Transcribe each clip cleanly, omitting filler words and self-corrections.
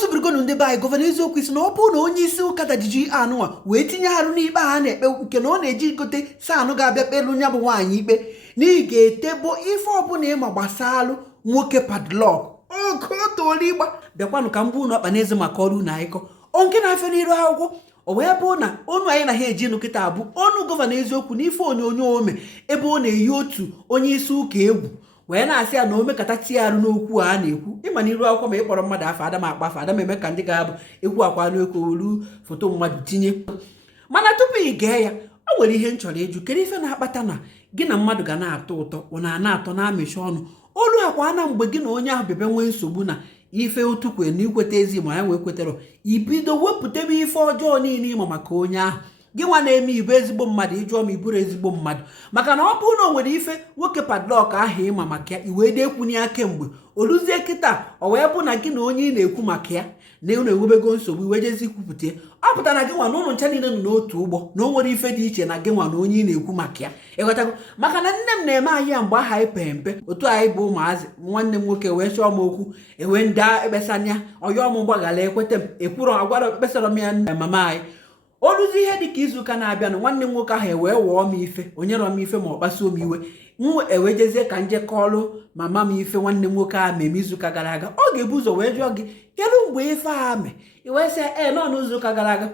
Osubrigo nunde by governor Zokis no po no onye isi ụka dajiji anụwa wee tinye arụ n'ikpe ha na-ekpe nke na ọ na-eji gote sanụ ga-abịa kpelu nya bụ nwaanyị ikpe na ị ga-etebo ife ọbụla ịma gbasalụ nwoke Padlock okotoligba bịakwanụ ka mbụ ụlọ ọkpa n'eze maka ọrụ na ịkọ onke na-afịa n'iru akwụkwọ o wee bụ na onu anyị na ha eji nkịta abụ ọnụ gọvanọ eziokwu n'ife onyonyo ome ebe ọ na-eyi otu onye isi ụka egwu wee na-asị ya na omekata tie arụ n'okwu a na-ekwu ịma n'iru akwụkwọ ma ịkpọrọ mmadụ afọ Adam akpafe Adam eme ka ndị ga-abụ ekwu akwa n'ekwu olu foto mmadụ tinye mana tupu ị gee ya o nwere ihe m chọrọ ịjụ kedu ife na-akpata na gị na mmadụ ga na-atọ ụtọ ọ na-atọ na-amịchi ọnụ olu akwa na mgbe gị na onye ahụ bebe nwee nsogbu na ife otukwe na ikweta ezi ma ya wee kwetara ibido wepụtebe ife ọjọọ niile ịma maka onye ahụ gị nwa na-eme ibu ezigbo mmadụ ịjụọ ma iburu ezigbo mmadụ maka na ọ bụrụ na o nwere ife nwoke Padlock ahụ ịma maka ya iwee dekwunye ya kemgbe oluzie kịta o wee bụ na gị na onye ị na-ekwu maka ya na unu ewubego nsogbu iwe jezi kwupụta ọ pụtara na gị nwa na ụlọ ncha niile nọ n'otu ụgbọ na o nwere ife dị iche na gị nwa na onye ị na-ekwu maka ya ịghọtago maka na nne m na-eme anyị ya mgbe aha anyị pee mpe otu anyị bụ ụmụazị nwanne m nwoke wee chọọ m okwu ewe ndị ekpesanya ọyọọ m mgbaghara ekweta m ekwuru agwara ekpesara m ya na mama anyị oluzi ihe dịka izuụka na-abịa na nwanne m nwoke ahụ ewee wụọ m ife onye rọ m ife ma ọ kpasuo m iwe m ewejezie ka njekọọlụ mama m ife nwanne m nwoke ahụ meme izuụka gara aga ọ ga-ebu ụzọ wee jụọ gị kedu mgbe ife a mee iwee sị nọ n'izuụka gara aga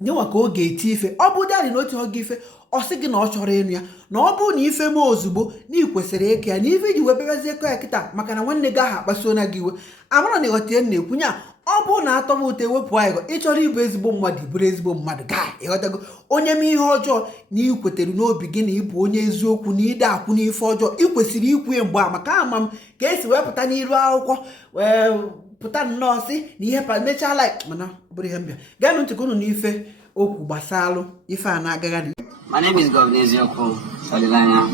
nyenwa ka ọ ga-eti ife ọ bụ dadị na otu ọ gị ife ọ sị gị na ọ chọrọ ịnụ ya na ọ bụrụ na ife mee ozugbo na ị kwesịrị ịka ya na ife iji wee bebezie ya kịta maka na nwanne gị ahụ akpasuo na gị iwe amara na ịghọta na-ekwunye a ọ bụ na atọ m ụtọ ewepụ anyị ịchọrọ ịbụ ezigbo mmadụ bụrụ ezigbo mmadụ gaa ịghọtago onye m ihe ọjọọ na ị kwetere n'obi gị na ịbụ onye eziokwu na ide akwụ n'ife ọjọọ ị kwesịrị ikwu ya mgbe a maka ama m ka esi wee pụta n'iru akwụkwọ wee pụta nnọọ sị na ihe mechaa like mana ọ bụrụ ihe mbịa gaa nụ ntị unu n'ife okwu gbasalụ ife a na-agagharị. My name is Governor Eziokwu Solilanya.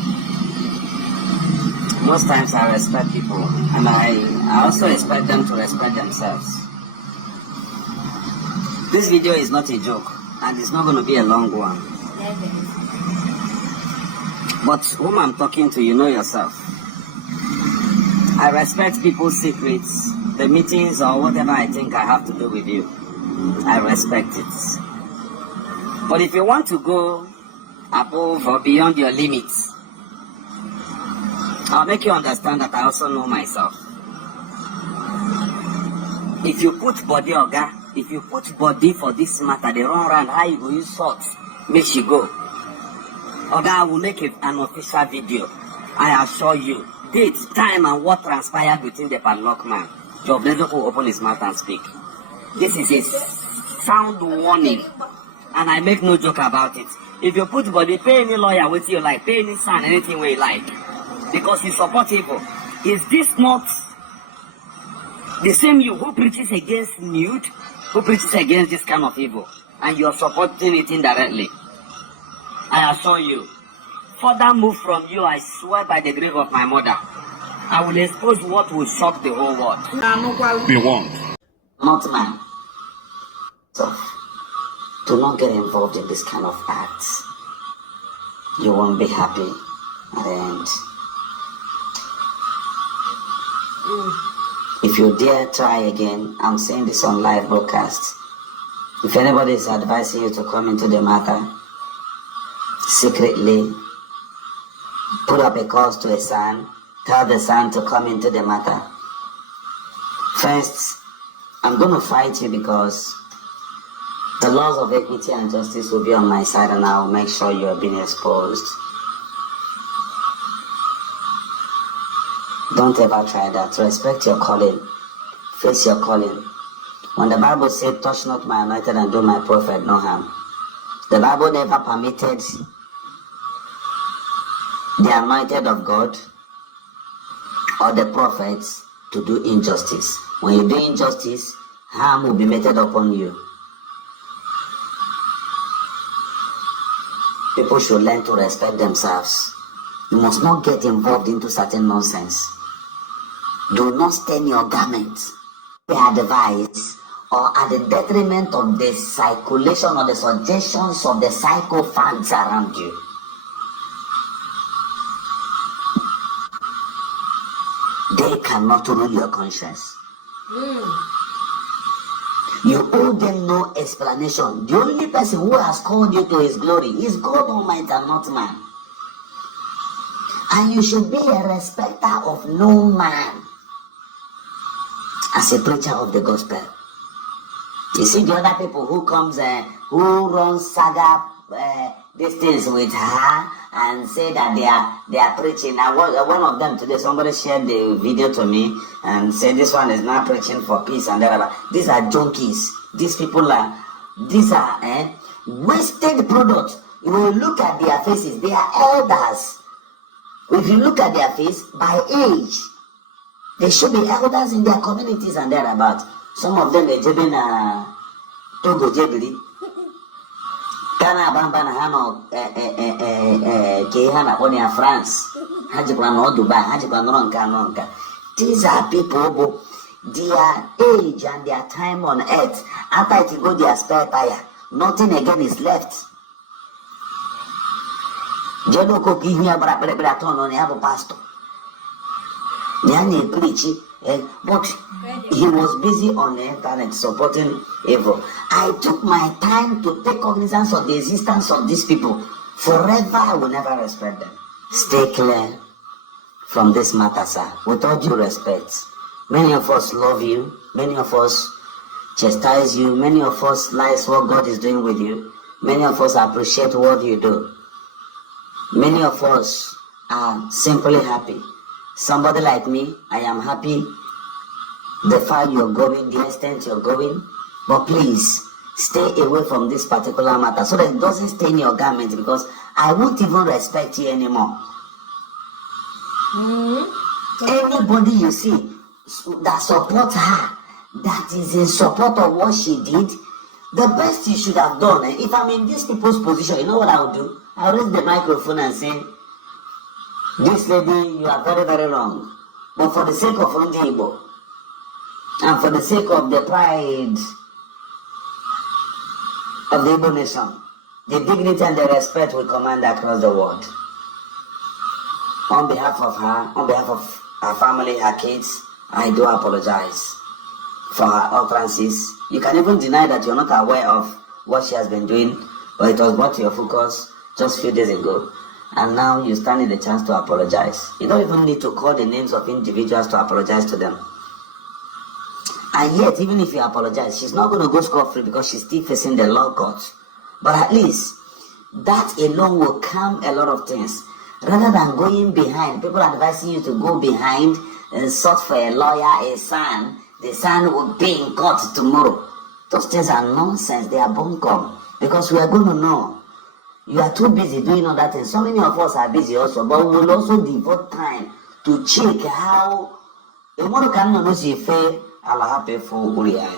Most times I respect people and I also expect them to respect themselves. This video is not a joke and it's not going to be a long one. But whom I'm talking to, you know yourself. I respect people's secrets, the meetings or whatever I think I have to do with you. I respect it. But if you want to go above or beyond your limits, I'll make you understand that I also know myself. If you put body, Oga, if you put body for this matter, they run around, how you go use salt, make she go. Oga, I will make an official video. I assure you, date, time, and what transpired between the Padlock man. Job never will open his mouth and speak. This is a sound warning, and I make no joke about it. If you put body, pay any lawyer with you like, pay any son, anything where you like, because you support evil. Is this not the same you who preaches against nude, who preaches against this kind of evil, and you are supporting it indirectly? I assure you, further move from you, I swear by the grave of my mother, I will expose what will shock the whole world. Be warned. Not man. So, do not get involved in this kind of acts. You won't be happy at the end. If you dare try again, I'm saying this on live broadcast. If anybody is advising you to come into the matter, secretly put up a cause to a son, tell the son to come into the matter. First, I'm going to fight you because the laws of equity and justice will be on my side, and I will make sure you are being exposed. Don't ever try that. Respect your calling. Face your calling. When the Bible said, touch not my anointed and do my prophet no harm, the Bible never permitted the anointed of God or the prophets to do injustice. When you do injustice, harm will be meted upon you. People should learn to respect themselves. You must not get involved into certain nonsense. Do not stain your garments, be advised, or at the detriment of the circulation or the suggestions of the psychophants around you. They cannot rule your conscience. You owe them no explanation. The only person who has called you to his glory is God Almighty and not man. And you should be a respecter of no man as a preacher of the gospel. You see the other people who comes who run saga these things with her and say that they are preaching. Now one of them today, somebody shared the video to me and said this one is not preaching for peace and that. These are junkies. These are wasted products. When you look at their faces, they are elders. If you look at their face by age, they should be elders in their communities and thereabout. Some of them are living Togo Jebili. Kana Bambana Hano Kehana Onia France. Hajipano Dubai, Hajipano Nonka. These are people who their age and their time on earth, after it go their spare tire, nothing again is left. Jodo ko kinya bara tono ne abo pastor. Nyani preaching, but he was busy on the internet supporting evil. I took my time to take cognizance of the existence of these people. Forever I will never respect them. Stay clear from this matter, sir. With all due respect, many of us love you. Many of us chastise you. Many of us like what God is doing with you. Many of us appreciate what you do. Many of us are simply happy. Somebody like me, I am happy the far you're going, the extent you're going. But please, stay away from this particular matter so that it doesn't stain your garment, because I won't even respect you anymore. Anybody you see that supports her, that is in support of what she did, the best you should have done, if I'm in these people's position, you know what I would do? I'll raise the microphone and say, this lady, you are very, very wrong. But for the sake of Igbo, and for the sake of the pride of the Igbo nation, the dignity and the respect we command across the world, on behalf of her, on behalf of her family, her kids, I do apologize for her utterances. You can even deny that you're not aware of what she has been doing, but it was brought to your focus just a few days ago, and now you stand in the chance to apologize. You don't even need to call the names of individuals to apologize to them. And yet, even if you apologize, she's not going to go scot-free because she's still facing the law court. But at least, that alone will calm a lot of things. Rather than going behind, people advising you to go behind and sought for a lawyer, a son, the son will be in court tomorrow. Those things are nonsense, they are bunkum. Because we are going to know. You are too busy doing all that things. So many of us are busy also, but we will also devote time to check how the more can know si fe ala happy for uri ay.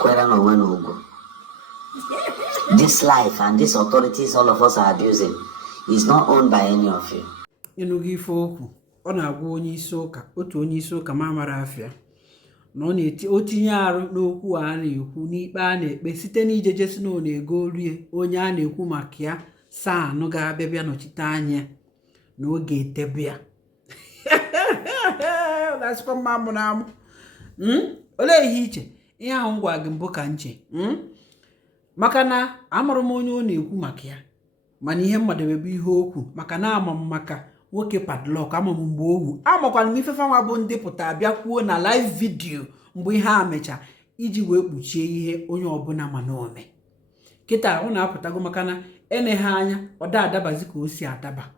Kwera no when ugo. This life and these authorities all of us are abusing is not owned by any of you. Ịnụghị ife okwu, ọ na-agwa onye isi ụka, otu onye isi ụka ma mara afịa na ọ tinye arụ n'okwu a na-ekwu n'ikpe a na-ekpe site n'ijeje si na ọ na-ego rie onye a na-ekwu maka ya saa anụ ga-abịa bịa nọchite anya n'oge etebịa. That's mma mụ na amụ. Olee ihe iche ihe ahụ ngwa gị mbụ ka nche maka na amụrụ m onye ọ na-ekwu maka ya, mana ihe mmadụ ebe ihe okwu maka na ama m maka nwoke Padlock, ama m mgbe owu amakwana m ifefe nwa bụ ndị pụta bịa kwuo na live video mgbe ihe a mecha iji wee kpuchie ihe onye ọbụla ma na ome kịta ọ na-apụtago maka na ene ha anya ọ da adabazi ka o si adaba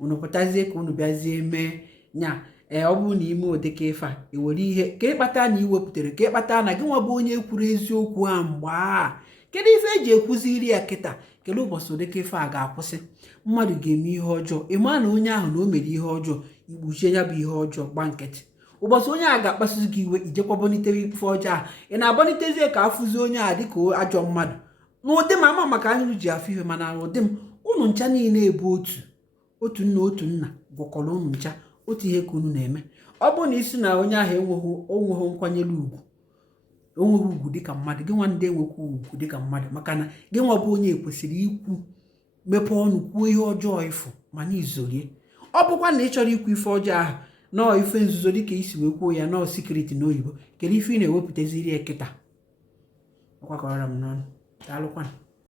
unu pụtazie ka unu bịazie mee nya ọ bụ na ime odeke ife a ewere ihe ka ịkpata na iwepụtara ka ịkpata na gị nwa bụ onye kwuru eziokwu a mgbe a kedu ife eji ekwuziri ya kịta kelee ụbọchị odeke ife a ga-akwụsị mmadụ ga-eme ihe ọjọọ ịma na onye ahụ na o mere ihe ọjọọ ikpuchie ya bụ ihe ọjọọ gba nkịtị ụbọchị onye a ga-akpasuzi gị iwe ijekwa bọnitere ife ọjọọ a ị na-abọnitezie ka afụzi onye a dịka ajọ mmadụ n'ụdị m ama maka anyụrụ ji afọ ife mana n'ụdị m unu ncha niile ebu otu nna otu nna gwọkọrọ unu ncha otu ihe ka unu na-eme. Ọ bụrụ na isi na onye ahụ enweghị nkwanyere ugwu onweghị ugwu dịka mmadụ, gị nwa ndị enwekwa ugwu dịka mmadụ maka na gị nwa bụ onye kwesịrị ikwu mepee ọnụ kwuo ihe ọjọọ ịfụ mana izorie. Ọ bụkwa na ị chọrọ ikwu ife ọjọọ ahụ nọọ ife nzuzo dịka isi wee kwuo ya nọọ sikriti n'oyibo kedu ife ị na-ewepụtaziri ya kịta ọkwakọrọ m n'ọnụ daalụkwanụ